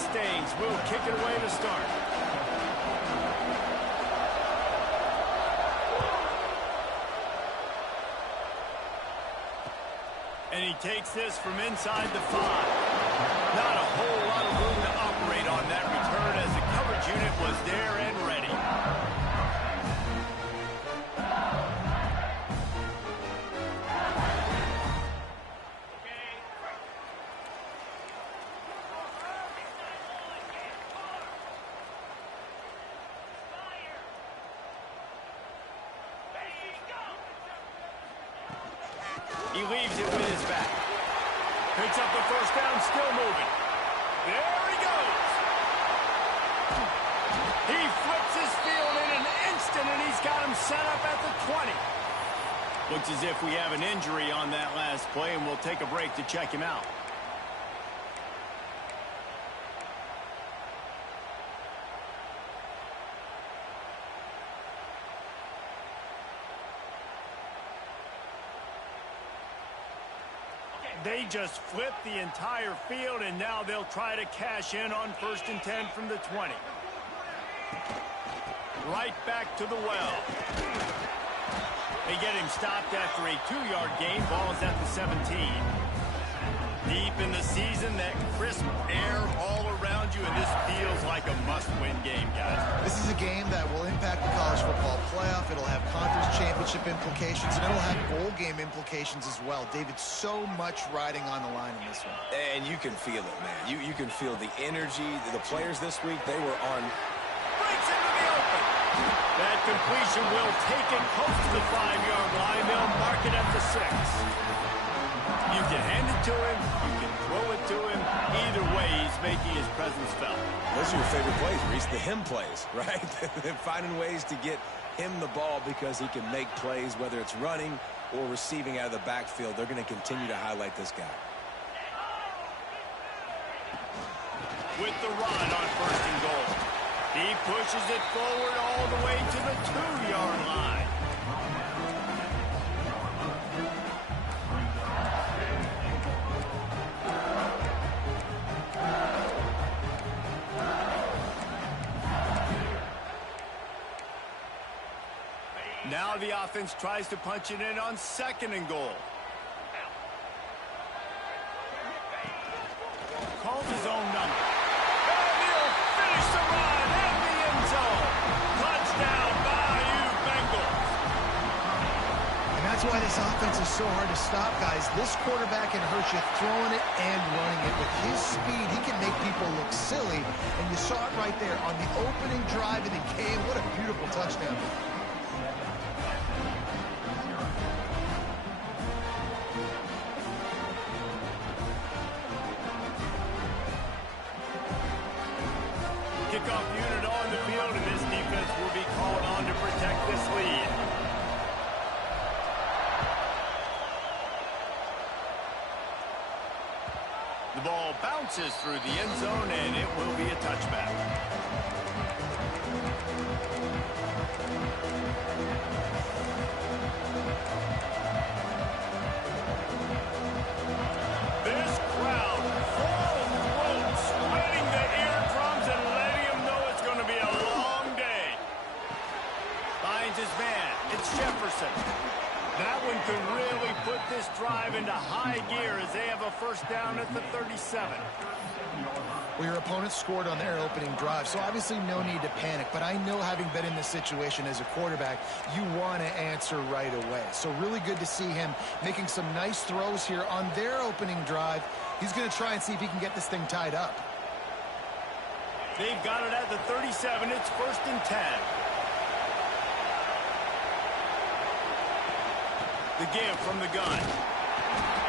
Mustangs will kick it away to start. And he takes this from inside the 5. Not a whole lot of room to operate on that return as the coverage unit was there and ready. He leaves it with his back. Picks up the first down, still moving. There he goes. He flips his field in an instant, and he's got him set up at the 20. Looks as if we have an injury on that last play, and we'll take a break to check him out. They just flipped the entire field, and now they'll try to cash in on 1st and 10 from the 20. Right back to the well. They get him stopped after a 2-yard gain. Ball is at the 17. Deep in the season, that crisp air all around you, and this feels like a must-win game, guys. This is a game that will impact the college football playoff. It'll have conference championship implications, and it'll have bowl game implications as well. David, so much riding on the line in this one. And you can feel it, man. You can feel the energy. The players this week, they were on. Breaks into the open. That completion will take it close to the 5-yard line. They'll mark it at the 6. You can hand it to him. You can throw it to him. Either way, he's making his presence felt. Those are your favorite plays, Reese, the him plays, right? They're finding ways to get him the ball because he can make plays, whether it's running or receiving out of the backfield. They're going to continue to highlight this guy. With the run on 1st and goal. He pushes it forward all the way to the 2-yard line. Now the offense tries to punch it in on 2nd and goal. Calls his own number. And he'll finish the run at the end zone. Touchdown, Bayou Bengals. And that's why this offense is so hard to stop, guys. This quarterback can hurt you throwing it and running it. With his speed, he can make people look silly. And you saw it right there on the opening drive of the game. What a beautiful touchdown. Kickoff unit on the field, and this defense will be called on to protect this lead. The ball bounces through the end zone, and it will be a touchback. This crowd, full throat, sweating the eardrums and letting them know it's going to be a long day. Finds his man. It's Jefferson. That one could really put this drive into high gear as they have a 1st down at the 37. Well, your opponent scored on their opening drive, so obviously no need to panic. But I know, having been in this situation as a quarterback, you want to answer right away. So really good to see him making some nice throws here on their opening drive. He's going to try and see if he can get this thing tied up. They've got it at the 37. It's 1st and 10. The give from the gun.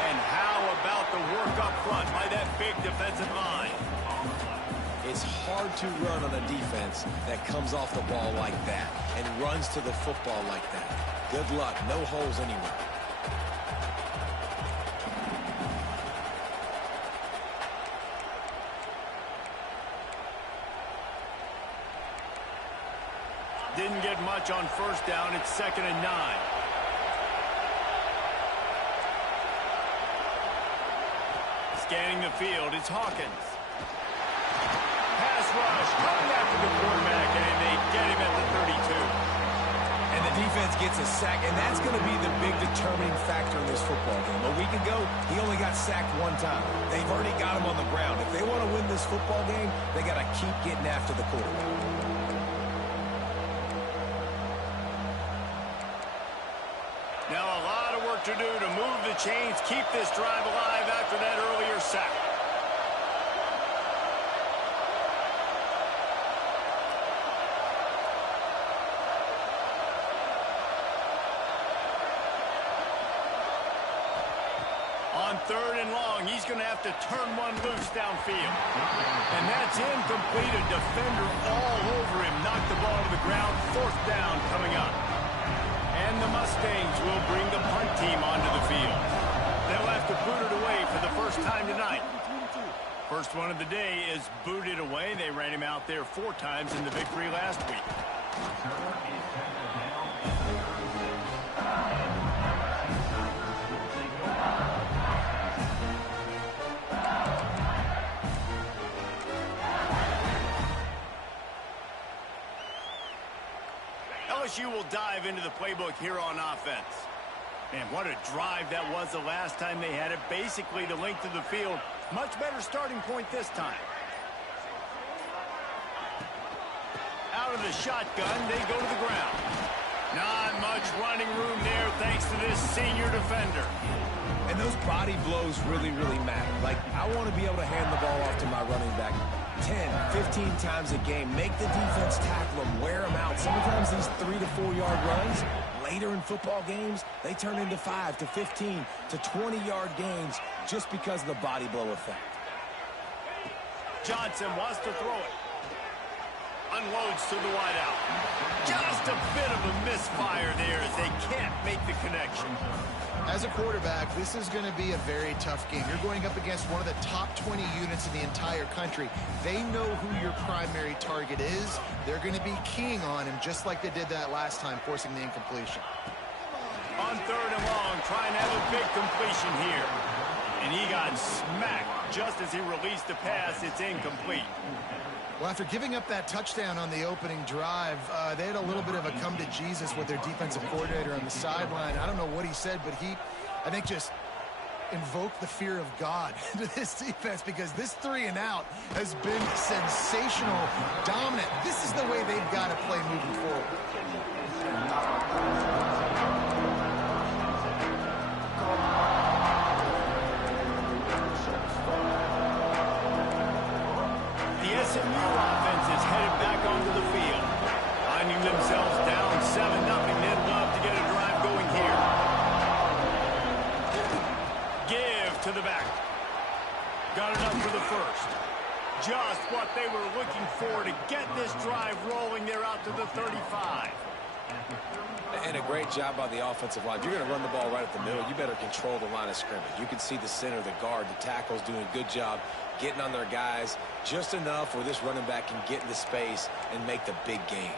And how about the work up front by that big defensive line? It's hard to run on a defense that comes off the ball like that and runs to the football like that. Good luck. No holes anywhere. Didn't get much on 1st down. It's 2nd and 9. Scanning the field, it's Hawkins. rush coming after the quarterback, and they get him at the 32. And the defense gets a sack, and that's going to be the big determining factor in this football game. A week ago, he only got sacked one time. They've already got him on the ground. If they want to win this football game, they got to keep getting after the quarterback. Now a lot of work to do to move the chains, keep this drive alive after that earlier sack. On 3rd and long, he's going to have to turn one loose downfield. And that's incomplete. A defender all over him. Knocked the ball to the ground. 4th down coming up. And the Mustangs will bring the punt team onto the field. They'll have to boot it away for the first time tonight. First one of the day is booted away. They ran him out there 4 times in the victory last week. LSU will dive into the playbook here on offense. Man, what a drive that was the last time they had it. Basically the length of the field. Much better starting point this time. Out of the shotgun, they go to the ground. Not much running room there thanks to this senior defender. And those body blows really, really matter. Like, I want to be able to hand the ball off to my running back 10, 15 times a game. Make the defense tackle them, wear them out. Sometimes these 3 to 4 yard runs, later in football games, they turn into 5 to 15 to 20 yard gains just because of the body blow effect. Johnson wants to throw it. Unloads to the wideout. Just a bit of a misfire there as they can't make the connection. As a quarterback, this is going to be a very tough game. You're going up against one of the top 20 units in the entire country. They know who your primary target is. They're going to be keying on him just like they did that last time, forcing the incompletion. On 3rd and long, trying to have a big completion here. And he got smacked just as he released the pass. It's incomplete. Well, after giving up that touchdown on the opening drive, they had a little bit of a come to Jesus with their defensive coordinator on the sideline. I don't know what he said, but he, I think, just invoked the fear of God into this defense because this 3 and out has been sensational, dominant. This is the way they've got to play moving forward. SMU offense is headed back onto the field. Finding themselves down 7-0. They'd love to get a drive going here. Give to the back. Got enough for the first. Just what they were looking for to get this drive rolling. They're out to the 35. And a great job by the offensive line. If you're going to run the ball right at the middle, you better control the line of scrimmage. You can see the center, the guard, the tackles doing a good job getting on their guys just enough where this running back can get into space and make the big gain.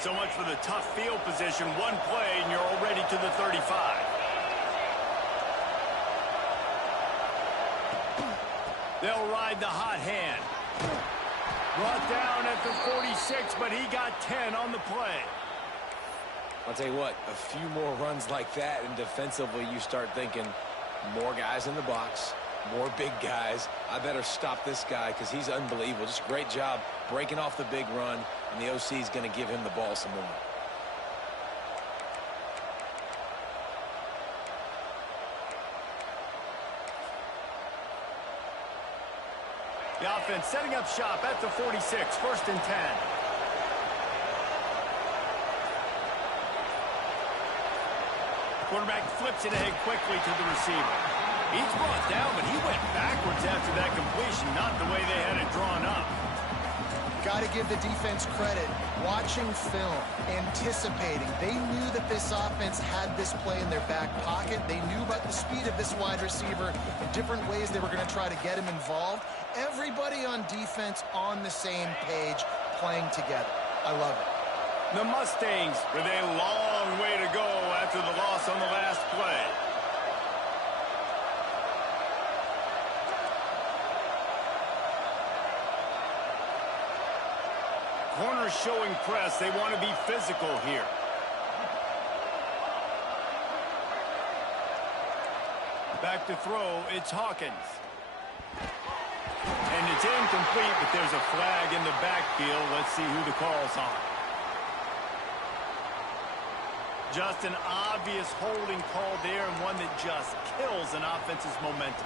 So much for the tough field position. One play and you're already to the 35. They'll ride the hot hand. Brought down at the 46, but he got 10 on the play. I'll tell you what, a few more runs like that, and defensively you start thinking more guys in the box, more big guys. I better stop this guy because he's unbelievable. Just a great job breaking off the big run, and the OC is going to give him the ball some more. The offense setting up shop at the 46, 1st and 10. Quarterback flips it ahead quickly to the receiver. He's brought down, but he went backwards after that completion, not the way they had it drawn up. Got to give the defense credit. Watching film, anticipating. They knew that this offense had this play in their back pocket. They knew about the speed of this wide receiver and different ways they were going to try to get him involved. Everybody on defense on the same page, playing together. I love it. The Mustangs with a long way to go after the loss on the last play. Corners showing press. They want to be physical here. Back to throw, it's Hawkins. And it's incomplete, but there's a flag in the backfield. Let's see who the call's on. Just an obvious holding call there, and one that just kills an offense's momentum.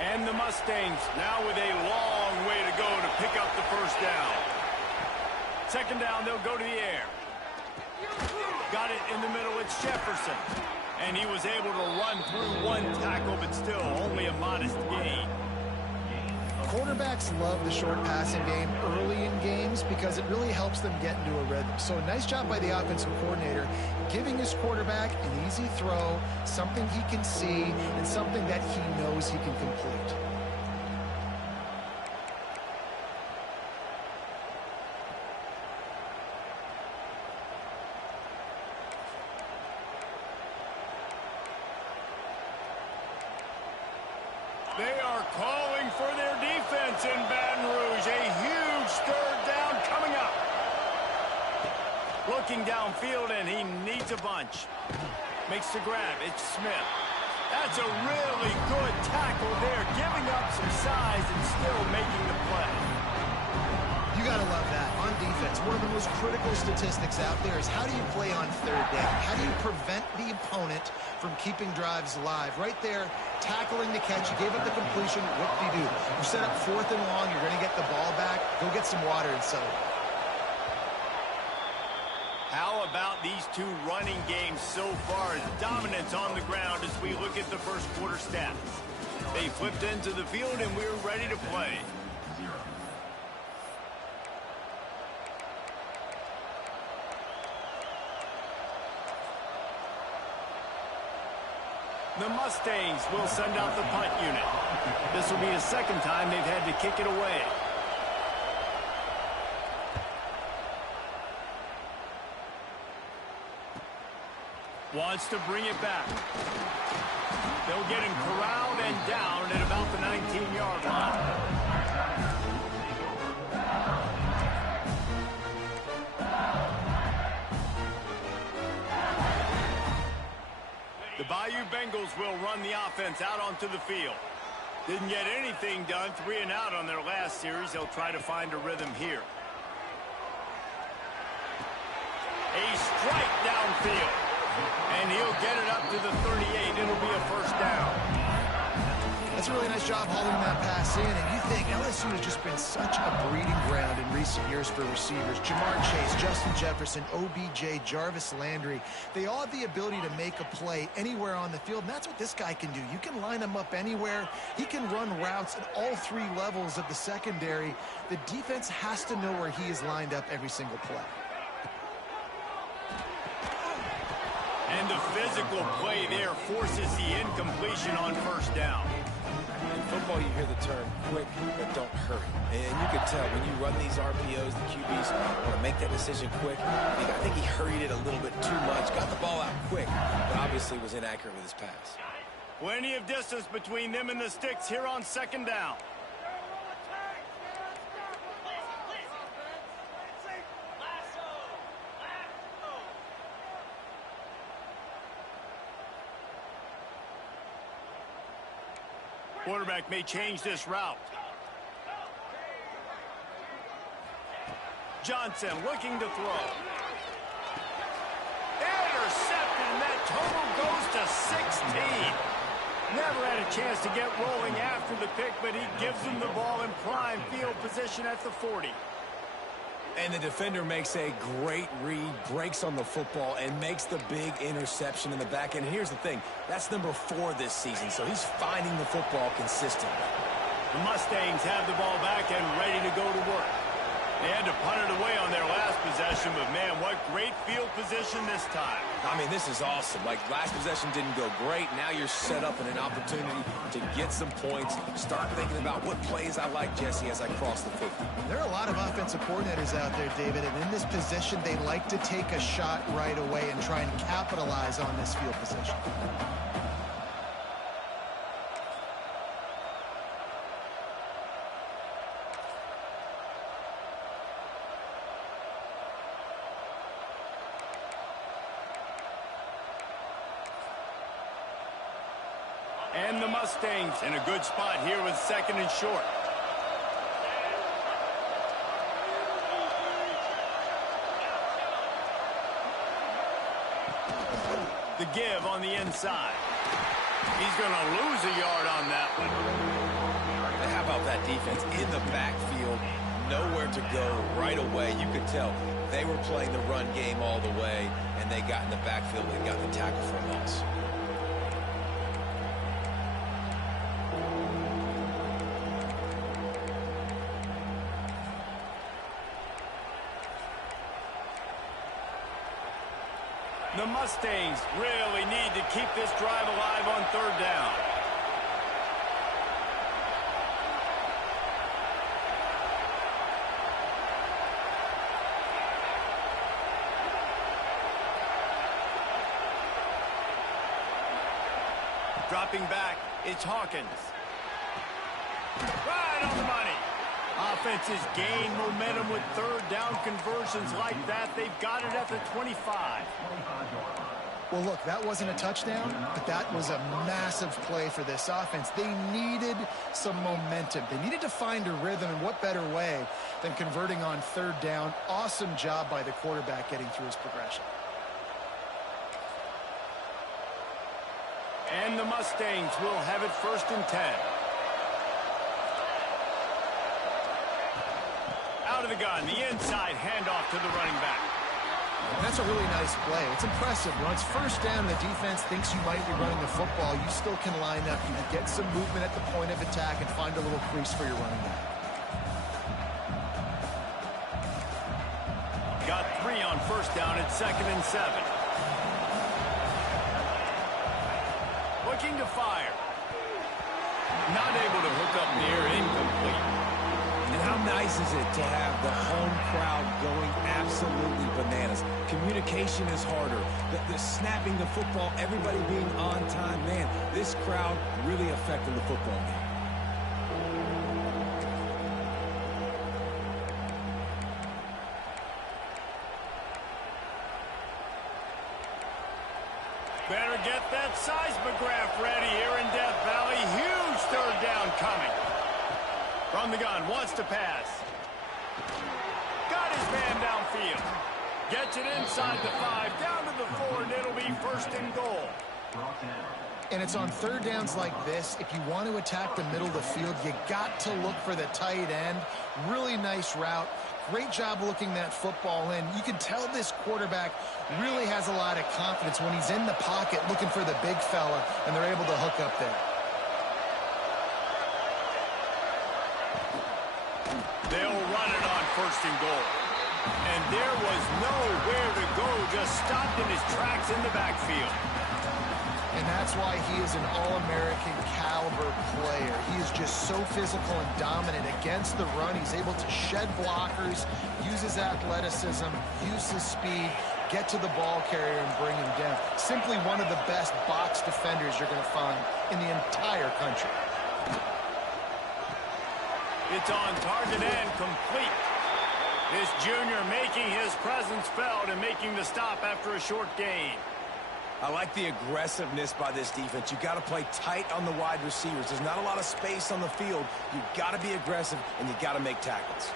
And the Mustangs now with a long way to go to pick up the first down. Second down, they'll go to the air. Got it in the middle, it's Jefferson. And he was able to run through one tackle, but still only a modest gain. Quarterbacks love the short passing game early in games because it really helps them get into a rhythm. So nice job by the offensive coordinator, giving his quarterback an easy throw, something he can see, and something that he knows he can complete. They are calling for their defense in Baton Rouge. A huge third down coming up. Looking downfield, and he needs a bunch. Makes the grab. It's Smith. That's a really good tackle there, giving up some size and still making the play. You got to love that. On defense, one of the most critical statistics out there is how do you play on third down? How do you prevent the opponent from keeping drives alive? Right there, tackling the catch. You gave up the completion. What do you do? You set up fourth and long. You're going to get the ball back. Go get some water and settle. How about these two running games so far? Dominance on the ground as we look at the first quarter stats. They flipped into the field, and we're ready to play. The Mustangs will send out the punt unit. This will be the second time they've had to kick it away. Wants to bring it back. They'll get him corralled and down at about the 19-yard line. The Bayou Bengals will run the offense out onto the field. Didn't get anything done, 3 and out on their last series. They'll try to find a rhythm here. A strike downfield. And he'll get it up to the 38. It'll be a first down. That's a really nice job holding that pass in. And you think LSU has just been such a breeding ground in recent years for receivers. Jamar Chase, Justin Jefferson, OBJ, Jarvis Landry. They all have the ability to make a play anywhere on the field. And that's what this guy can do. You can line him up anywhere. He can run routes at all 3 levels of the secondary. The defense has to know where he is lined up every single play. And the physical play there forces the incompletion on first down. In football, you hear the term quick, but don't hurry. And you can tell when you run these RPOs, the QBs want to make that decision quick. I think he hurried it a little bit too much, got the ball out quick, but obviously was inaccurate with his pass. Plenty of distance between them and the sticks here on second down. Quarterback may change this route. Johnson looking to throw. Intercepted, and that total goes to 16. Never had a chance to get rolling after the pick, but he gives them the ball in prime field position at the 40. And the defender makes a great read, breaks on the football, and makes the big interception in the back end. And here's the thing, that's number 4 this season, so he's finding the football consistently. The Mustangs have the ball back and ready to go to work. They had to punt it away on their last possession, but man, what great field position this time. I mean, this is awesome. Like, last possession didn't go great. Now you're set up in an opportunity to get some points. Start thinking about what plays I like, Jesse, as I cross the 50. There are a lot of offensive coordinators out there, David, and in this position, they like to take a shot right away and try and capitalize on this field position. And the Mustangs in a good spot here with 2nd and short. The give on the inside. He's going to lose a yard on that one. How about that defense in the backfield? Nowhere to go right away. You could tell they were playing the run game all the way, and they got in the backfield and got the tackle for a loss. The Mustangs really need to keep this drive alive on 3rd down. Dropping back, it's Hawkins. Right on the money. Offenses gain momentum with 3rd down conversions like that. They've got it at the 25. Well, look, that wasn't a touchdown, but that was a massive play for this offense. They needed some momentum. They needed to find a rhythm, and what better way than converting on 3rd down. Awesome job by the quarterback getting through his progression. And the Mustangs will have it 1st and 10. Out of the gun, the inside handoff to the running back. That's a really nice play. It's impressive. When it's 1st down, the defense thinks you might be running the football. You still can line up. You can get some movement at the point of attack and find a little crease for your running back. Got 3 on 1st down at 2nd and 7. Looking to fire. Not able to hook up near, incomplete. And how nice is it to have the home crowd going absolutely bananas? Communication is harder. The snapping the football, everybody being on time. Man, this crowd really affecting the football game. Better get that seismograph ready here in Death Valley. Huge 3rd down coming. From the gun, wants to pass. Got his man downfield. Gets it inside the 5, down to the 4, and it'll be 1st and goal. And it's on 3rd downs like this. If you want to attack the middle of the field, you got to look for the tight end. Really nice route. Great job looking that football in. You can tell this quarterback really has a lot of confidence when he's in the pocket looking for the big fella, and they're able to hook up there. They'll run it on 1st and goal. And there was nowhere to go, just stopped in his tracks in the backfield. And that's why he is an All-American caliber player. He is just so physical and dominant against the run. He's able to shed blockers, use his athleticism, use his speed, get to the ball carrier and bring him down. Simply one of the best box defenders you're going to find in the entire country. It's on target and complete. This junior making his presence felt and making the stop after a short gain. I like the aggressiveness by this defense. You got to play tight on the wide receivers. There's not a lot of space on the field. You got to be aggressive, and you got to make tackles.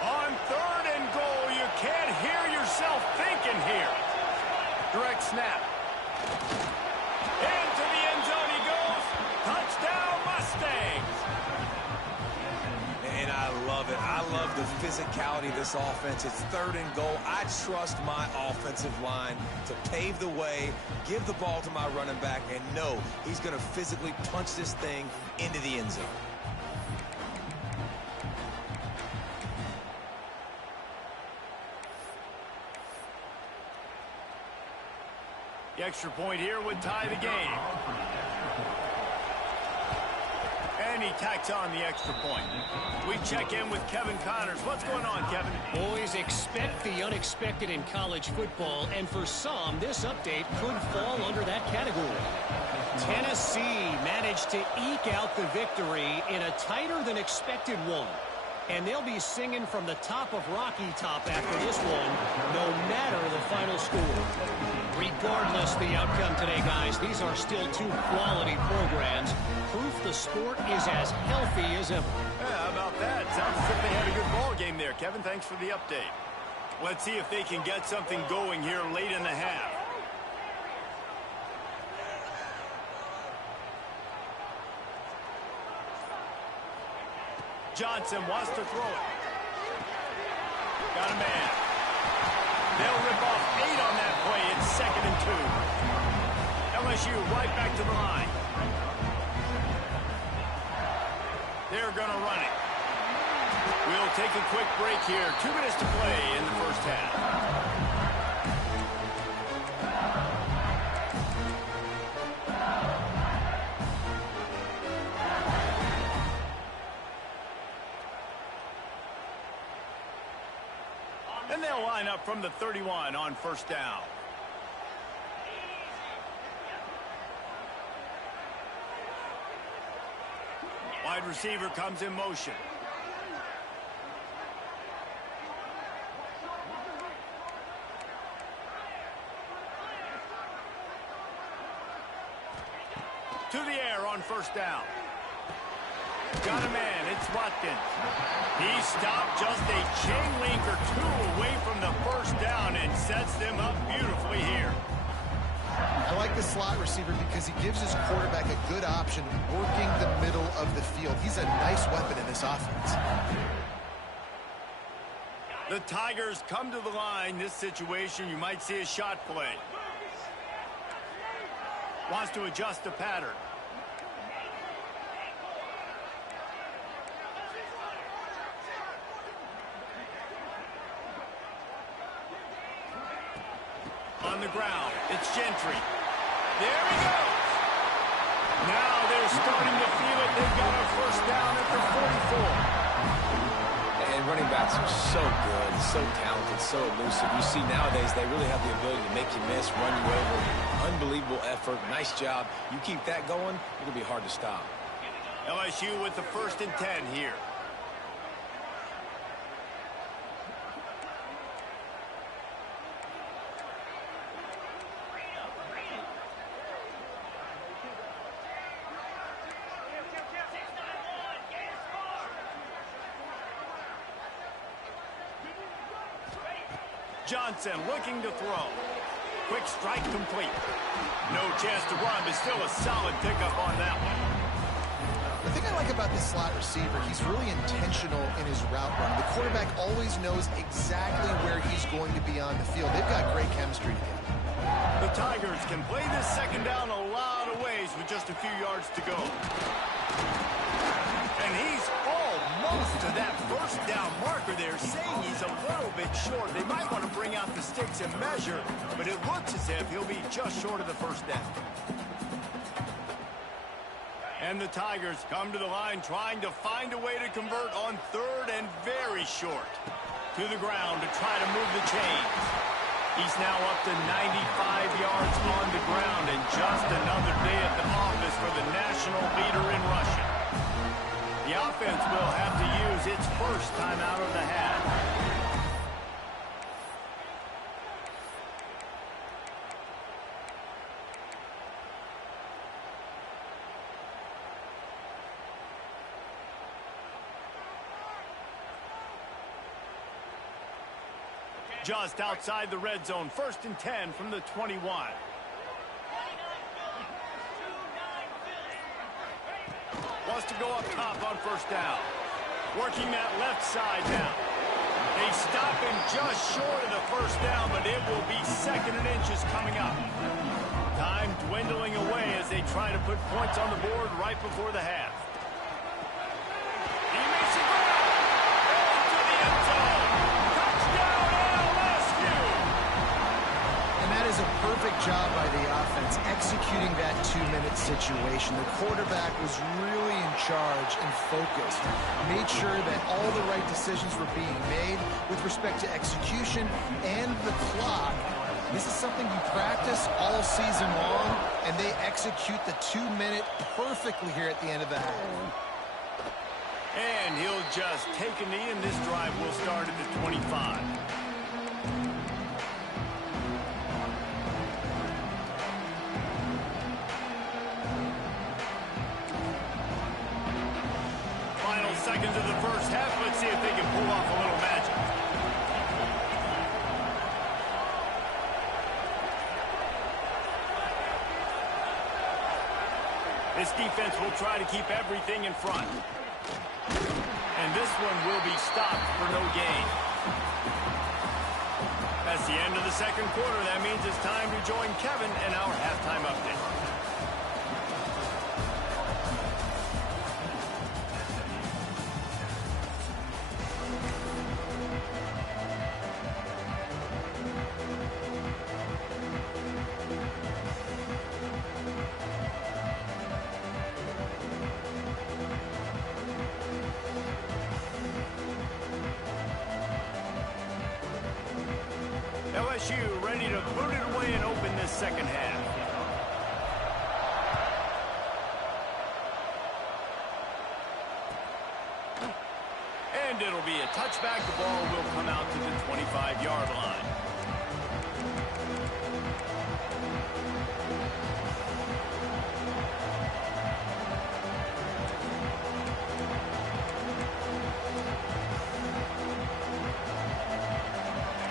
On 3rd and goal, you can't hear yourself thinking here. Direct snap. Into the end zone he goes. Touchdown, Mustangs. And I love it. I love the physicality of this offense. It's 3rd and goal. I trust my offensive line to pave the way, give the ball to my running back, and know he's going to physically punch this thing into the end zone. The extra point here would tie the game. And he tacks on the extra point. We check in with Kevin Connors. What's going on, Kevin? Boys, expect the unexpected in college football, and for some, this update could fall under that category. Tennessee managed to eke out the victory in a tighter-than-expected one. And they'll be singing from the top of Rocky Top after this one, no matter the final score. Regardless the outcome today, guys, these are still two quality programs. Proof the sport is as healthy as ever. Yeah, how about that? Sounds as if they had a good ball game there, Kevin. Thanks for the update. Let's see if they can get something going here late in the half. Johnson wants to throw it. Got a man. They'll rip off 8 on that play. It's 2nd and 2. LSU right back to the line. They're going to run it. We'll take a quick break here. 2 minutes to play in the first half. And they'll line up from the 31 on first down. Wide receiver comes in motion. To the air on first down. Got a man, it's Watkins. He stopped just a chain link or 2 away from the first down and sets them up beautifully here. I like the slot receiver because he gives his quarterback a good option working the middle of the field. He's a nice weapon in this offense. The Tigers come to the line. This situation, you might see a shot play. Wants to adjust the pattern. On the ground, it's Gentry. There he goes. Now they're starting to feel it. They've got a first down at the 44. And running backs are so good, so talented, so elusive. You see nowadays they really have the ability to make you miss, run you over. Unbelievable effort. Nice job. You keep that going, it'll be hard to stop. LSU with the 1st and 10 here. Johnson looking to throw. Quick strike complete. No chance to run, but still a solid pickup on that one. The thing I like about this slot receiver, he's really intentional in his route run. The quarterback always knows exactly where he's going to be on the field. They've got great chemistry together. The Tigers can play this second down a lot of ways with just a few yards to go. And he's almost to that first down marker there, saying he's a little bit short. They might want to bring out the sticks and measure, but it looks as if he'll be just short of the first down. And the Tigers come to the line trying to find a way to convert on 3rd and very short. To the ground to try to move the chains. He's now up to 95 yards on the ground, and just another day at the office for the national leader in rushing. The offense will have to use its first time out of the half. Just outside the red zone, 1st and 10 from the 21. Wants to go up top on first down. Working that left side now. They stop him just short of the first down, but it will be 2nd and inches coming up. Time dwindling away as they try to put points on the board right before the half. He makes it go into the end zone. Touchdown LSU! And that is was a perfect job by the offense executing that 2-minute situation. The quarterback was really in charge and focused. Made sure that all the right decisions were being made with respect to execution and the clock. This is something you practice all season long, and they execute the 2-minute perfectly here at the end of the half. And he'll just take a knee, and this drive will start at the 25. Final seconds of the first half. Let's see if they can pull off a little magic. This defense will try to keep everything in front. And this one will be stopped for no gain. That's the end of the second quarter. That means it's time to join Kevin and our halftime update. LSU ready to boot it away and open this second half. And it'll be a touchback. The ball will come out to the 25-yard line.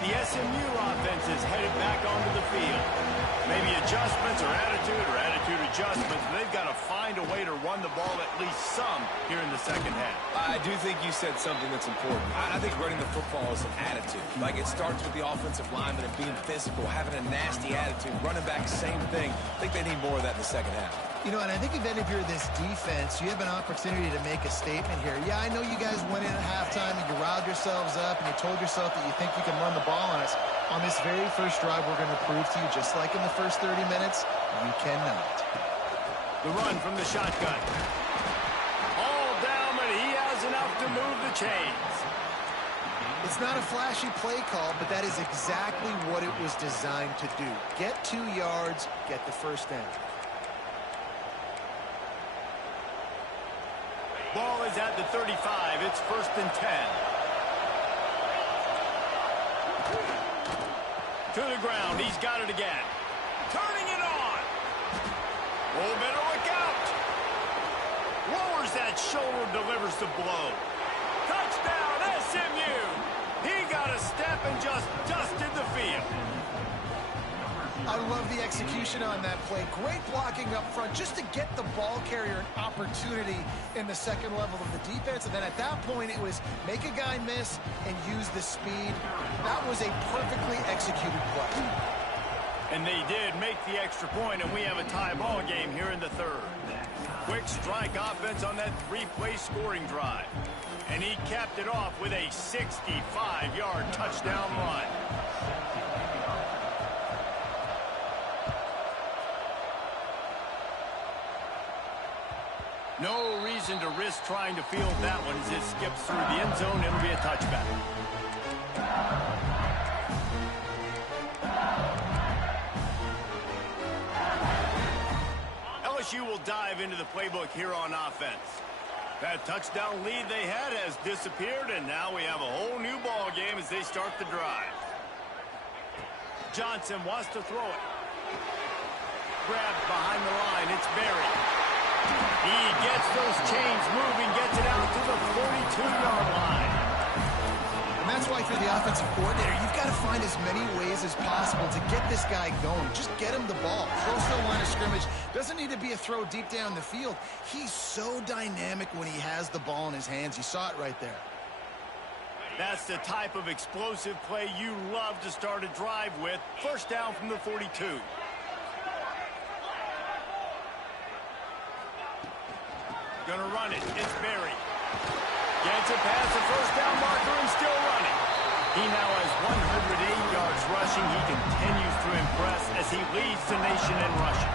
The SMU offense is headed back onto the field. Maybe adjustments or attitude adjustments. They've got to find a way to run the ball at least some here in the second half. I do think you said something that's important. I think running the football is an attitude. Like, it starts with the offensive lineman and being physical, having a nasty attitude. Running back, same thing. I think they need more of that in the second half. You know, and I think if any of you are this defense, you have an opportunity to make a statement here. Yeah, I know you guys went in at halftime and you riled yourselves up and you told yourself that you think you can run the ball on us. On this very first drive, we're going to prove to you, just like in the first 30 minutes, you cannot. The run from the shotgun. All down, but he has enough to move the chains. It's not a flashy play call, but that is exactly what it was designed to do. Get 2 yards, get the first down. Ball is at the 35. It's 1st and 10. To the ground. He's got it again. Turning it on. Oh, better look out. Lowers that shoulder, delivers the blow. Touchdown, SMU. He got a step and just dusted the field. I love the execution on that play. Great blocking up front just to get the ball carrier an opportunity in the second level of the defense. And then at that point, it was make a guy miss and use the speed. That was a perfectly executed play. And they did make the extra point, and we have a tie ball game here in the third. Quick strike offense on that 3-play scoring drive. And he capped it off with a 65-yard touchdown run. No reason to risk trying to field that one as it skips through the end zone. It'll be a touchback. LSU will dive into the playbook here on offense. That touchdown lead they had has disappeared, and now we have a whole new ball game as they start the drive. Johnson wants to throw it. Grabbed behind the line. It's Berry. He gets those chains moving, gets it out to the 42-yard line. And that's why, for the offensive coordinator, you've got to find as many ways as possible to get this guy going. Just get him the ball. Close to the line of scrimmage. Doesn't need to be a throw deep down the field. He's so dynamic when he has the ball in his hands. You saw it right there. That's the type of explosive play you love to start a drive with. First down from the 42. Gonna run it. It's Berry. Gets it past the first down marker and still running. He now has 108 yards rushing. He continues to impress, leads the nation in rushing.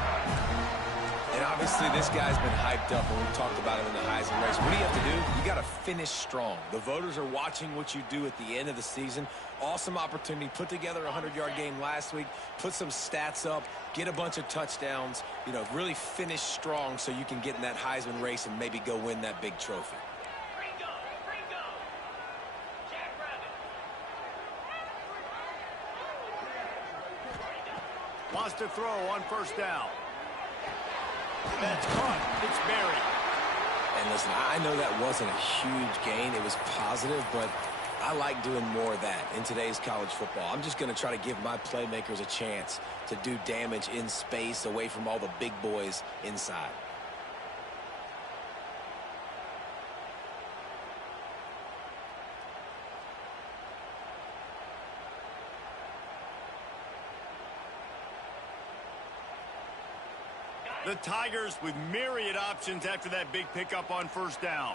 And obviously this guy's been hyped up when we talked about him in the Heisman race. What do you have to do? You got to finish strong. The voters are watching what you do at the end of the season. Awesome opportunity. Put together a 100-yard game last week. Put some stats up. Get a bunch of touchdowns. You know, really finish strong so you can get in that Heisman race and maybe go win that big trophy. Wants to throw on first down. That's caught. It's buried. And listen, I know that wasn't a huge gain. It was positive, but I like doing more of that in today's college football. I'm just going to try to give my playmakers a chance to do damage in space away from all the big boys inside. The Tigers with myriad options after that big pickup on first down.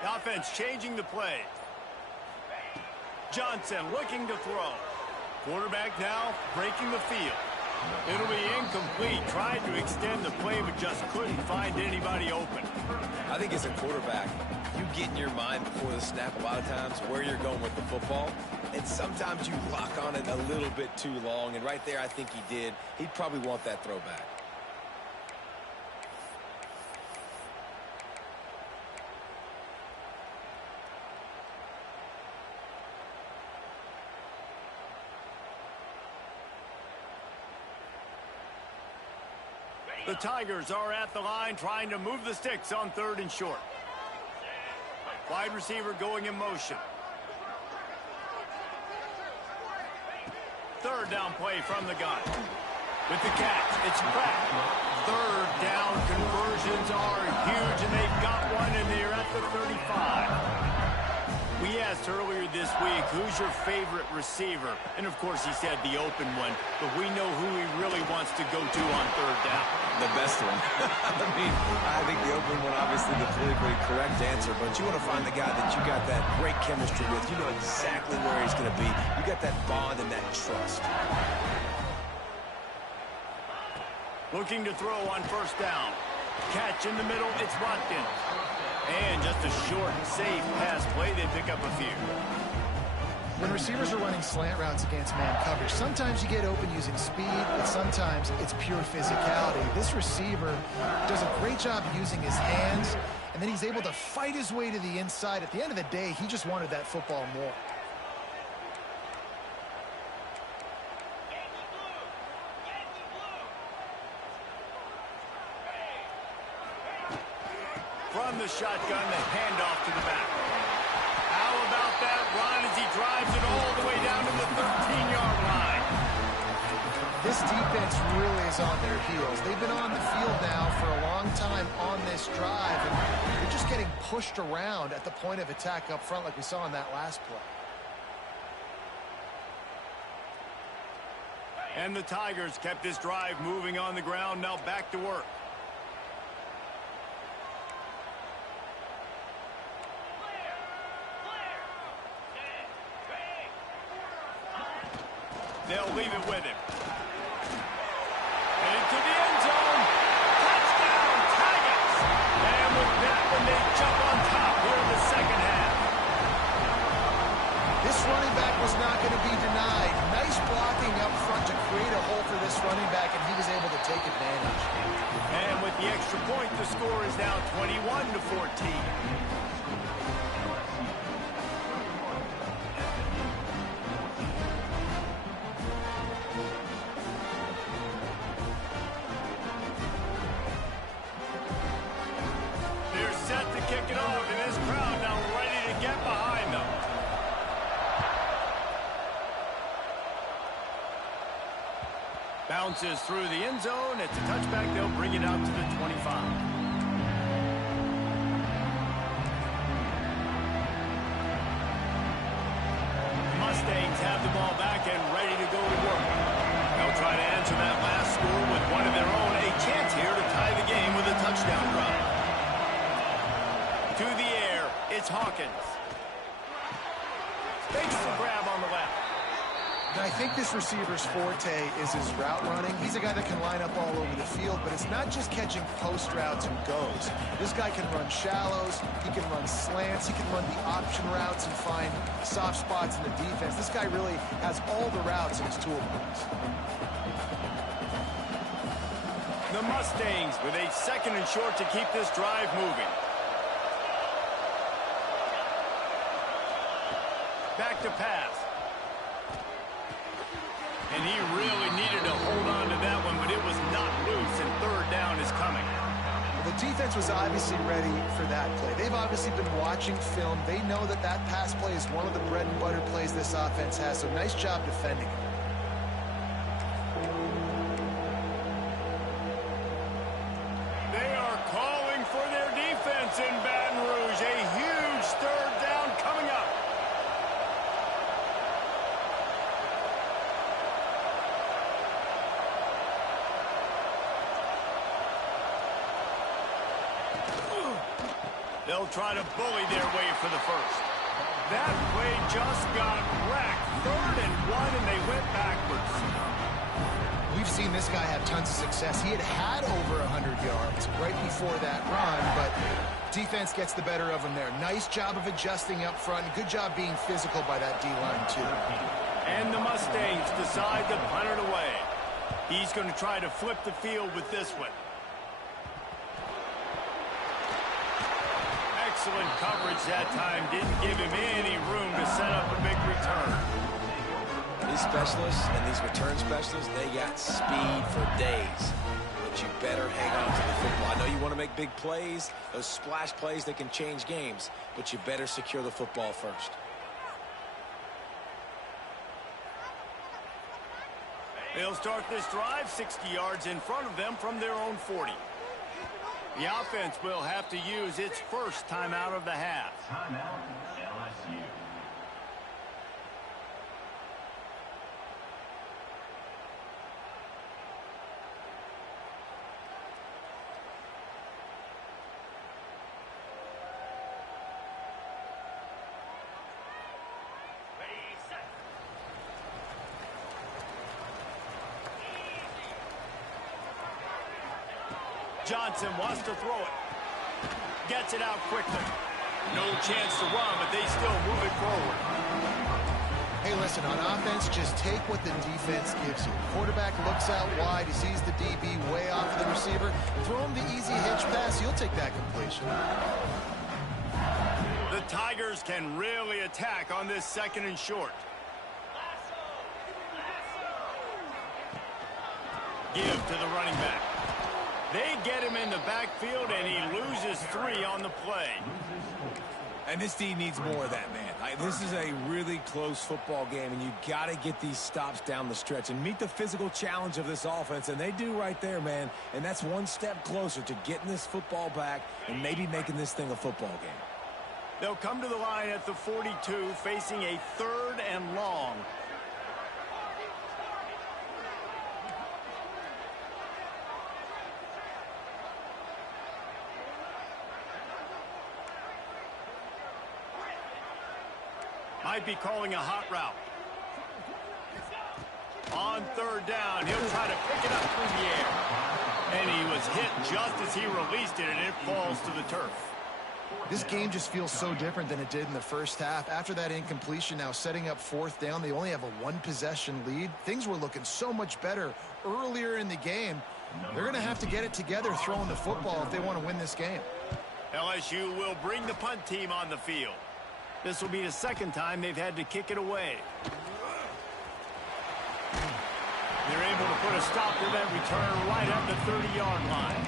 The offense changing the play. Johnson looking to throw. Quarterback now breaking the field. It'll be incomplete. Tried to extend the play, but just couldn't find anybody open. I think as a quarterback, you get in your mind before the snap a lot of times where you're going with the football. And sometimes you lock on it a little bit too long. And right there, I think he did. He'd probably want that throwback. The Tigers are at the line trying to move the sticks on 3rd and short. Wide receiver going in motion. 3rd down play from the gun. With the catch, it's cracked. 3rd down conversions are huge, and they've got one, and they're at the 35. We asked earlier this week, who's your favorite receiver? And, of course, he said the open one, but we know who he really wants to go to on 3rd down. The best one. I mean, I think the open one, obviously the politically correct answer, but you want to find the guy that you got that great chemistry with. You know exactly where he's going to be. You got that bond and that trust. Looking to throw on first down. Catch in the middle, it's Watkins. And just a short, safe pass play, they pick up a few. When receivers are running slant routes against man coverage, sometimes you get open using speed, but sometimes it's pure physicality. This receiver does a great job using his hands, and then he's able to fight his way to the inside. At the end of the day, he just wanted that football more. From the shotgun, the handoff to the back. How about that run as he drives it all the way down to the 13-yard line? This defense really is on their heels. They've been on the field now for a long time on this drive, and they're just getting pushed around at the point of attack up front like we saw in that last play. And the Tigers kept this drive moving on the ground, now back to work. They'll leave it with him. And into the end zone. Touchdown, Tigers! And with that one, they jump on top here in the second half. This running back was not going to be denied. Nice blocking up front to create a hole for this running back, and he was able to take advantage. And with the extra point, the score is now 21-14. Kick it off, and this crowd now ready to get behind them. Bounces through the end zone. It's a touchback. They'll bring it out to the 25. Mustangs have the ball back and ready to go to work. They'll try to answer that last score with one of their own. A chance here to tie the game with a touchdown drive. To the air, it's Hawkins. Makes the grab on the left. And I think this receiver's forte is his route running. He's a guy that can line up all over the field, but it's not just catching post routes and goes. This guy can run shallows, he can run slants, he can run the option routes and find soft spots in the defense. This guy really has all the routes in his toolbox. The Mustangs with a 2nd and short to keep this drive moving. Back to pass. And he really needed to hold on to that one, but it was not loose, and 3rd down is coming. Well, the defense was obviously ready for that play. They've obviously been watching film. They know that that pass play is one of the bread and butter plays this offense has, so nice job defending it. They are calling for their defense in Baton Rouge. A huge 3rd down coming up. They'll try to bully their way for the first. That play just got wrecked. 3rd and 1, and they went backwards. We've seen this guy have tons of success. He had over 100 yards right before that run, but defense gets the better of him there. Nice job of adjusting up front. Good job being physical by that D-line, too. And the Mustangs decide to punt it away. He's going to try to flip the field with this one. Excellent coverage that time. Didn't give him any room to set up a big return. These specialists and these return specialists, they got speed for days. But you better hang on to the football. I know you want to make big plays, those splash plays that can change games, but you better secure the football first. They'll start this drive 60 yards in front of them from their own 40. The offense will have to use its first timeout of the half. Timeout, LSU. Johnson wants to throw it. Gets it out quickly. No chance to run, but they still move it forward. Hey, listen, on offense, just take what the defense gives you. Quarterback looks out wide. He sees the DB way off the receiver. Throw him the easy hitch pass. You'll take that completion. The Tigers can really attack on this 2nd and short. Give to the running back. They get him in the backfield, and he loses 3 on the play. And this team needs more of that, man. This is a really close football game, and you got to get these stops down the stretch and meet the physical challenge of this offense, and they do right there, man. And that's one step closer to getting this football back and maybe making this thing a football game. They'll come to the line at the 42, facing a 3rd and long. Might be calling a hot route. On 3rd down, he'll try to pick it up through the air. And he was hit just as he released it, and it falls to the turf. This game just feels so different than it did in the first half. After that incompletion, now setting up 4th down, they only have a 1-possession lead. Things were looking so much better earlier in the game. They're going to have to get it together throwing the football if they want to win this game. LSU will bring the punt team on the field. This will be the 2nd time they've had to kick it away. They're able to put a stop to that return right at the 30-yard line.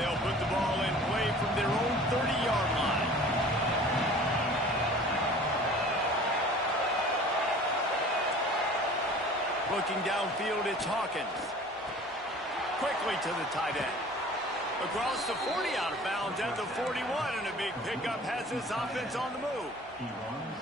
They'll put the ball in play from their own 30-yard line. Looking downfield, it's Hawkins. Quickly to the tight end. Across the 40, out of bounds at the 41, and a big pickup has this offense on the move. He runs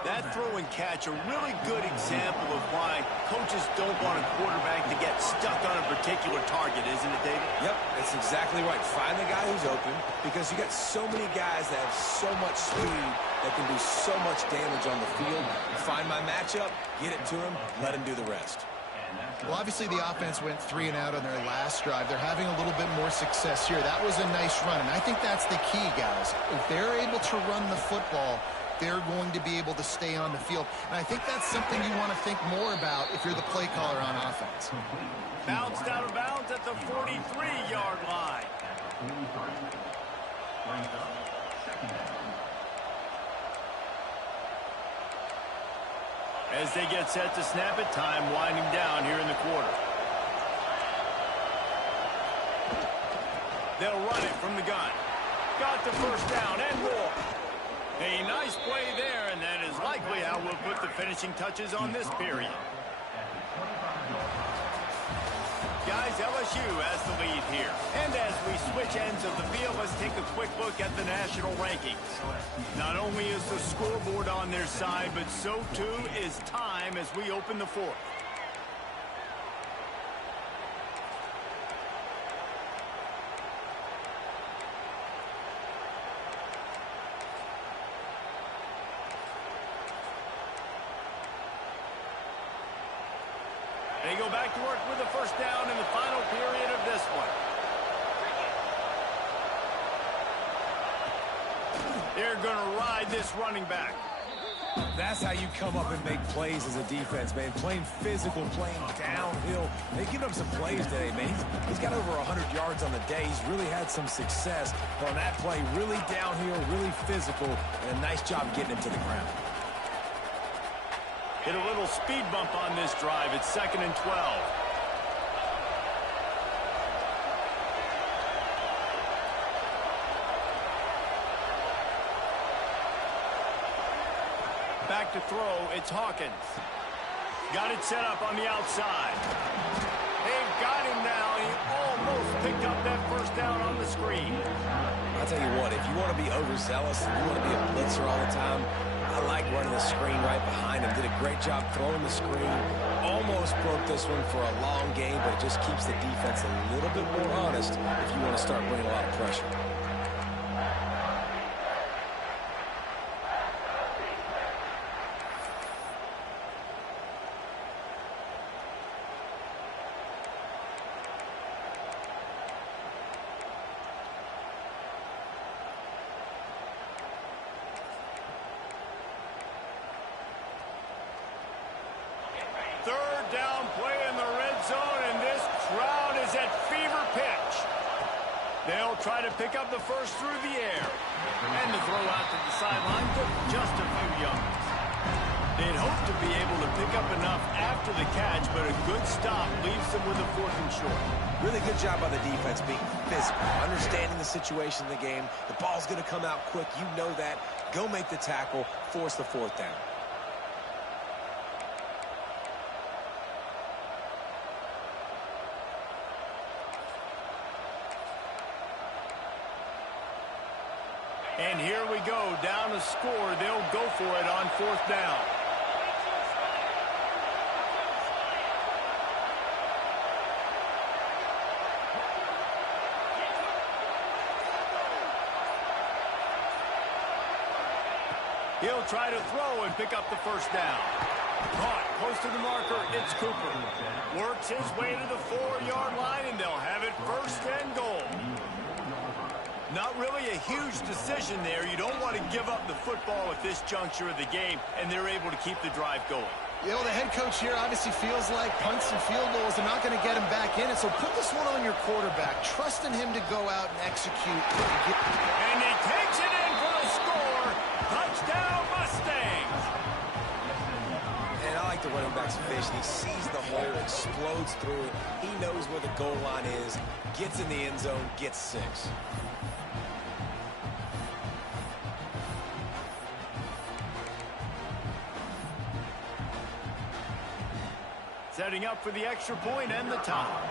That throw and catch a really good example of why coaches don't want a quarterback to get stuck on a particular target, isn't it, David? Yep, that's exactly right. Find the guy who's open because you got so many guys that have so much speed that can do so much damage on the field. Find my matchup, get it to him, let him do the rest. Well, obviously the offense went 3 and out on their last drive. They're having a little bit more success here. That was a nice run, and I think that's the key, guys. If they're able to run the football, they're going to be able to stay on the field. And I think that's something you want to think more about if you're the play caller on offense. Bounced out of bounds at the 43-yard line. As they get set to snap it, time winding down here in the quarter. They'll run it from the gun. Got the first down and more. A nice play there, and that is likely how we'll put the finishing touches on this period. Guys, LSU has the lead here. And as we switch ends of the field, let's take a quick look at the national rankings. Not only is the scoreboard on their side, but so too is time as we open the fourth. They go back to work with the first down in the final period of this one. They're going to ride this running back. That's how you come up and make plays as a defense, man. Playing physical, playing downhill. They've given up some plays today, man. He's got over 100 yards on the day. He's really had some success. But on that play, really downhill, really physical, and a nice job getting him to the ground. Hit a little speed bump on this drive. It's 2nd and 12. Back to throw. It's Hawkins. Got it set up on the outside. They've got him now. He almost picked up that first down on the screen. I'll tell you what, if you want to be overzealous, if you want to be a blitzer all the time, I like running the screen right behind him. Did a great job throwing the screen. Almost broke this one for a long game, but it just keeps the defense a little bit more honest if you want to start bringing a lot of pressure. Third down play in the red zone, and this crowd is at fever pitch. They'll try to pick up the first through the air. And the throw out to the sideline took just a few yards. They'd hope to be able to pick up enough after the catch, but a good stop leaves them with a 4th and short. Really good job by the defense being physical, understanding the situation in the game. The ball's going to come out quick. You know that. Go make the tackle, force the 4th down. And here we go, down a score. They'll go for it on 4th down. He'll try to throw and pick up the first down. Caught close to the marker. It's Cooper. Works his way to the 4-yard line, and they'll have it 1st and goal. Not really a huge decision there. You don't want to give up the football at this juncture of the game, and they're able to keep the drive going. You know, the head coach here obviously feels like punts and field goals are not going to get him back in it, so put this one on your quarterback, trusting him to go out and execute. And he takes it in for the score. Touchdown, Mustangs! And I like the running back's vision. He sees the hole, explodes through it. He knows where the goal line is, gets in the end zone, gets 6. Setting up for the extra point and the tie.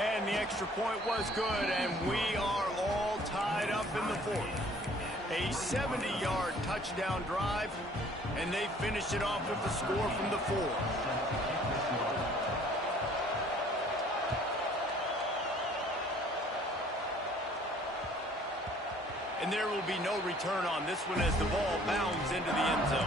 And the extra point was good, and we are all tied up in the fourth. A 70-yard touchdown drive, and they finished it off with the score from the 4. And there will be no return on this one as the ball bounds into the end zone.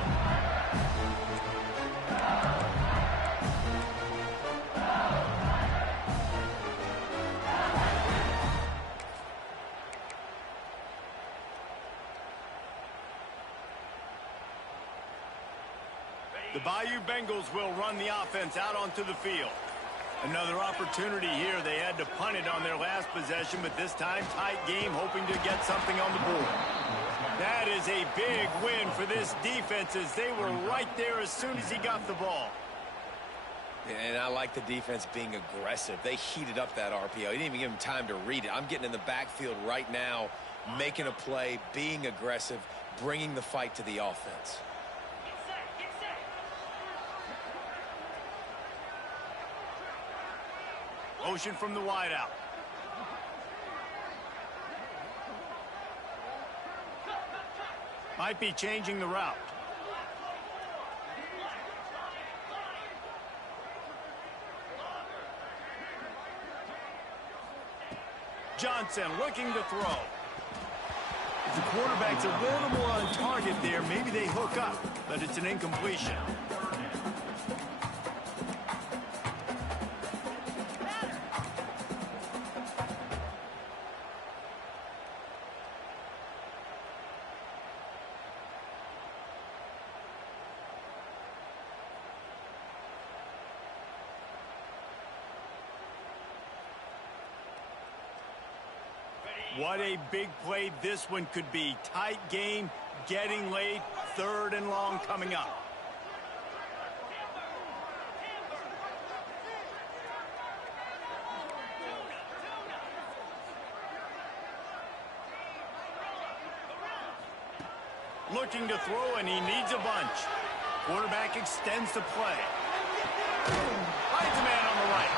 The Bayou Bengals will run the offense out onto the field. Another opportunity here. They had to punt it on their last possession, but this time tight game, hoping to get something on the board. That is a big win for this defense as they were right there as soon as he got the ball. And I like the defense being aggressive. They heated up that RPO. He didn't even give him time to read it. I'm getting in the backfield right now, making a play, being aggressive, bringing the fight to the offense. Motion from the wideout. Might be changing the route. Johnson looking to throw. If the quarterback's a little more on target there, maybe they hook up, but it's an incompletion. What a big play this one could be. Tight game, getting late, 3rd and long coming up. Looking to throw, and he needs a bunch. Quarterback extends the play. Finds a man on the right.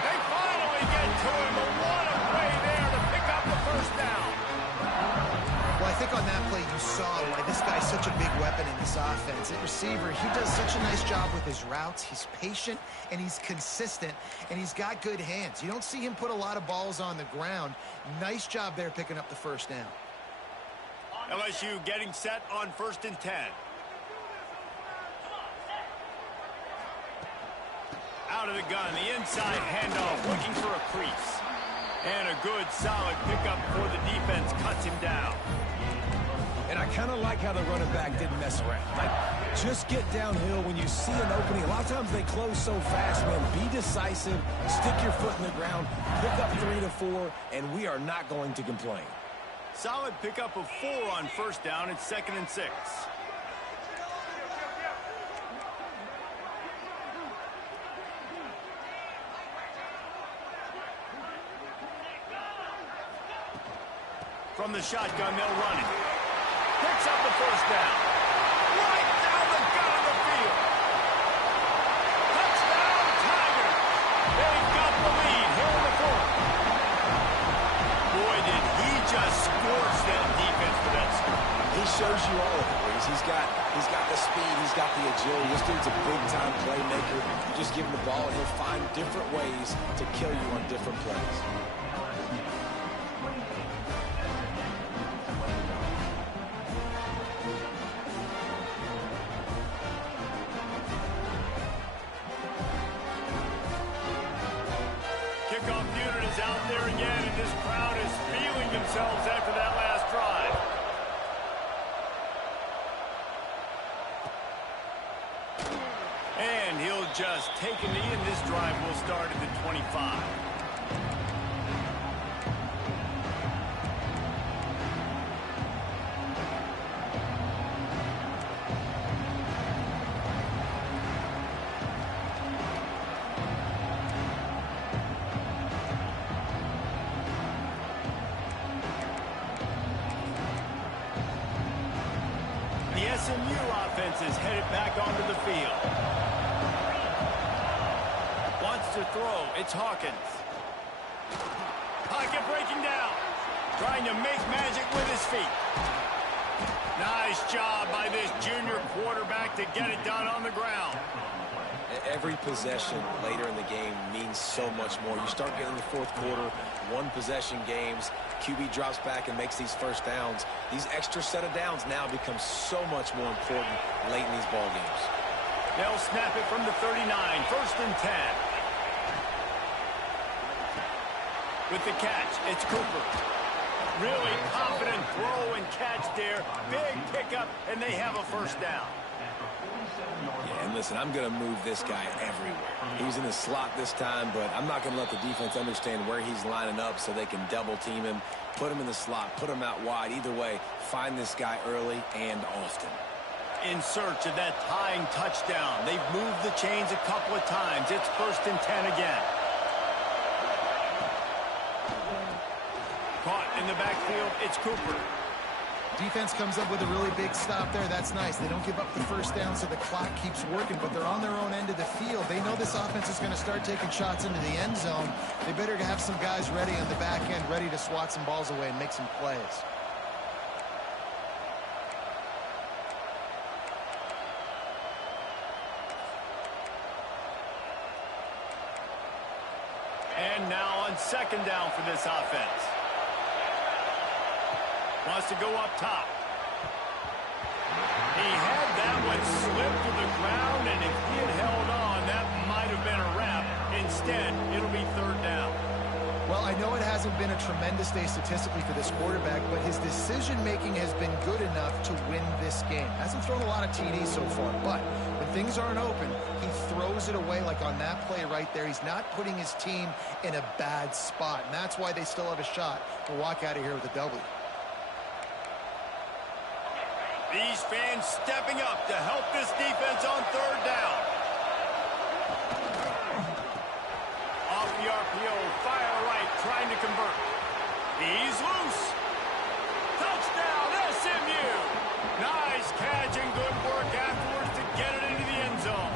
They finally get to him, but what a play there to pick up the first down. Well, I think on that play you saw why this guy's such a big weapon in this offense. At receiver, he does such a nice job with his routes. He's patient, and he's consistent, and he's got good hands. You don't see him put a lot of balls on the ground. Nice job there picking up the first down. LSU getting set on 1st and 10. Out of the gun, the inside handoff, looking for a crease. And a good, solid pickup before the defense cuts him down. And I kind of like how the running back didn't mess around. Like, just get downhill when you see an opening. A lot of times they close so fast, man. Be decisive, stick your foot in the ground, pick up 3 to 4, and we are not going to complain. Solid pickup of 4 on 1st down. It's 2nd and 6. From the shotgun, they'll run it. Picks up the 1st down. Right down the gut of the field. Touchdown, Tigers. They've got the lead here in the 4th. Boy, did he just scorch that defense for that score. He shows you all of it, Reese. He's got the speed, he's got the agility. This dude's a big-time playmaker. You just give him the ball, and he'll find different ways to kill you on different plays. Kickoff unit is out there again, and this crowd is feeling themselves after that last drive. And he'll just take a knee, and this drive will start at the 25. The SMU offense is headed back onto the field. Wants to throw. It's Hawkins. Pocket breaking down. Trying to make magic with his feet. Nice job by this junior quarterback to get it done on the ground. Every possession later in the game means so much more. You start getting the fourth quarter, one-possession games, QB drops back and makes these first downs. These extra set of downs now become so much more important late in these ball games. They'll snap it from the 39, 1st and 10. With the catch, it's Cooper. Really confident throw and catch there. Big pickup, and they have a first down. Yeah, and listen, I'm going to move this guy everywhere. He's in the slot this time, but I'm not going to let the defense understand where he's lining up so they can double team him, put him in the slot, put him out wide. Either way, find this guy early and often. In search of that tying touchdown. They've moved the chains a couple of times. It's 1st and 10 again. Caught in the backfield, it's Cooper. Defense comes up with a really big stop there. That's nice. They don't give up the first down, so the clock keeps working, but they're on their own end of the field. They know this offense is going to start taking shots into the end zone. They better have some guys ready on the back end, ready to swat some balls away and make some plays. And now on 2nd down for this offense. Wants to go up top. He had that one slip to the ground, and if he had held on, that might have been a wrap. Instead, it'll be 3rd down. Well, I know it hasn't been a tremendous day statistically for this quarterback, but his decision-making has been good enough to win this game. Hasn't thrown a lot of TDs so far, but when things aren't open, he throws it away like on that play right there. He's not putting his team in a bad spot, and that's why they still have a shot to walk out of here with a W. These fans stepping up to help this defense on 3rd down. Off the RPO, fire right, trying to convert. He's loose. Touchdown, SMU. Nice catch and good work afterwards to get it into the end zone.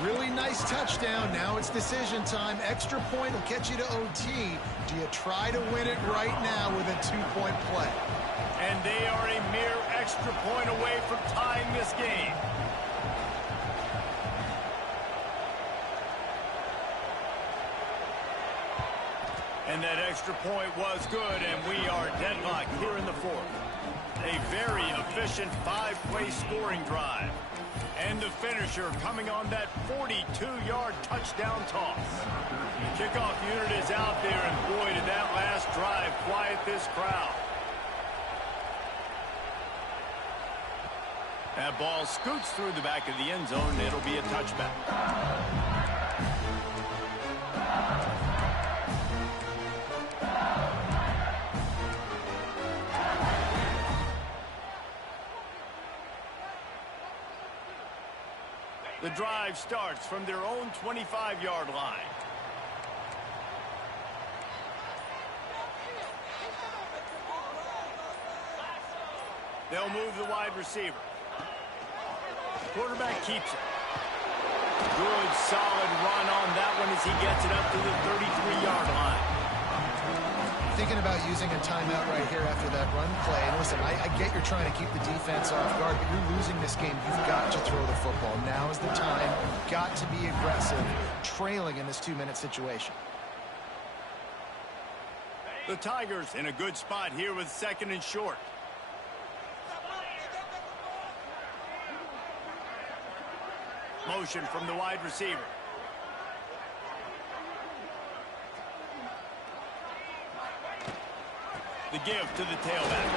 Really nice touchdown. Now it's decision time. Extra point will get you to OT. Do you try to win it right now with a 2-point play? And they are a mere extra point away from tying this game. And that extra point was good, and we are deadlocked here in the 4th. A very efficient 5-play scoring drive. And the finisher coming on that 42-yard touchdown toss. The kickoff unit is out there, and boy, did that last drive quiet this crowd. That ball scoots through the back of the end zone, and it'll be a touchback. The drive starts from their own 25-yard line. They'll move the wide receiver. Quarterback keeps it. Good, solid run on that one as he gets it up to the 33-yard line. Thinking about using a timeout right here after that run play. And listen, I get you're trying to keep the defense off guard, but you're losing this game. You've got to throw the football. Now is the time. Got to be aggressive, trailing in this 2-minute situation. The Tigers in a good spot here with 2nd and short. Motion from the wide receiver. The give to the tailback.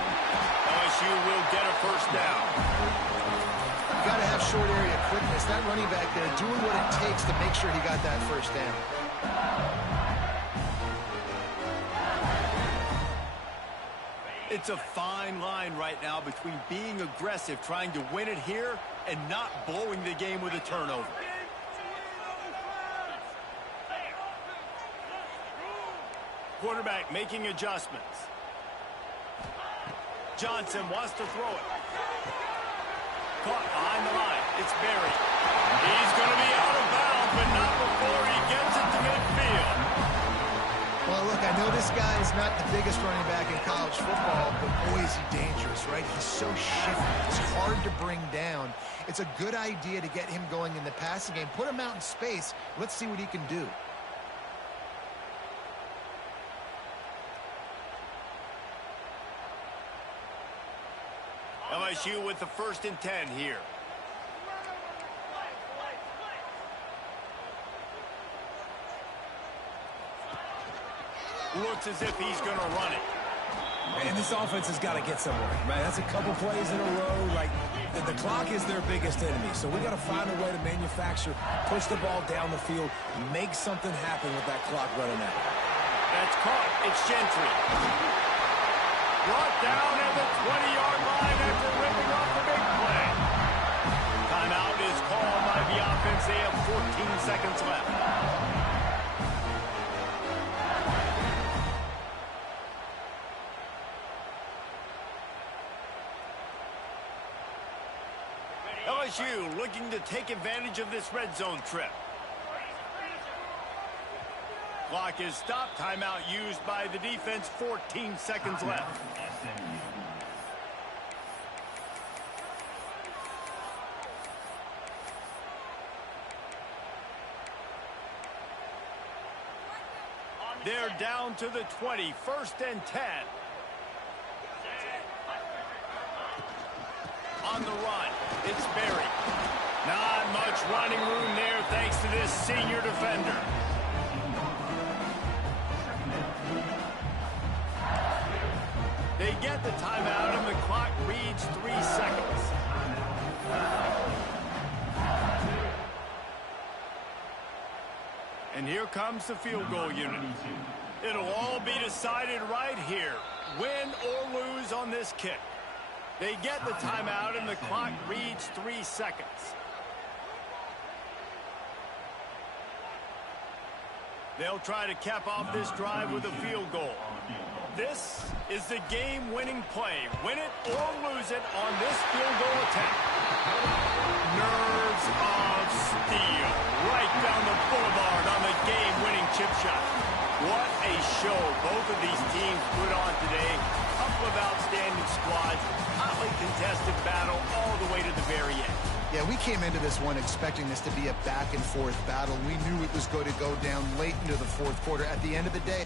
LSU will get a first down. You got to have short area quickness. That running back there doing what it takes to make sure he got that first down. It's a fine line right now between being aggressive, trying to win it here, and not blowing the game with a turnover. Quarterback making adjustments. Johnson wants to throw it. Caught behind the line. It's buried. He's going to be out of bounds, but not before he gets it to midfield. Well, look, I know this guy is not the biggest running back in college football, but boy, is he dangerous, right? He's so shifty. He's hard to bring down. It's a good idea to get him going in the passing game. Put him out in space. Let's see what he can do. LSU with the 1st and 10 here. Looks as if he's going to run it. And this offense has got to get somewhere, right? That's a couple plays in a row. Like, the clock is their biggest enemy. So we got to find a way to manufacture, push the ball down the field, make something happen with that clock running out. That's caught. It's Gentry. Brought down at the 20-yard line after ripping off the big play. Timeout is called by the offense. They have 14 seconds left. LSU looking to take advantage of this red zone trip. Clock is stopped. Timeout used by the defense. 14 seconds left. SMU. They're down to the 20. 1st and 10. On the run, it's Berry. Not much running room there thanks to this senior defender. They get the timeout and the clock reads 3 seconds. And here comes the field goal unit. It'll all be decided right here. Win or lose on this kick. They get the timeout, and the clock reads 3 seconds. They'll try to cap off this drive with a field goal. This is the game-winning play. Win it or lose it on this field goal attempt. Nerves of steel. Right down the boulevard on the game-winning chip shot. What a show both of these teams put on today. Couple of outstanding squads. Hotly contested battle all the way to the very end. Yeah, we came into this one expecting this to be a back-and-forth battle. We knew it was going to go down late into the 4th quarter. At the end of the day,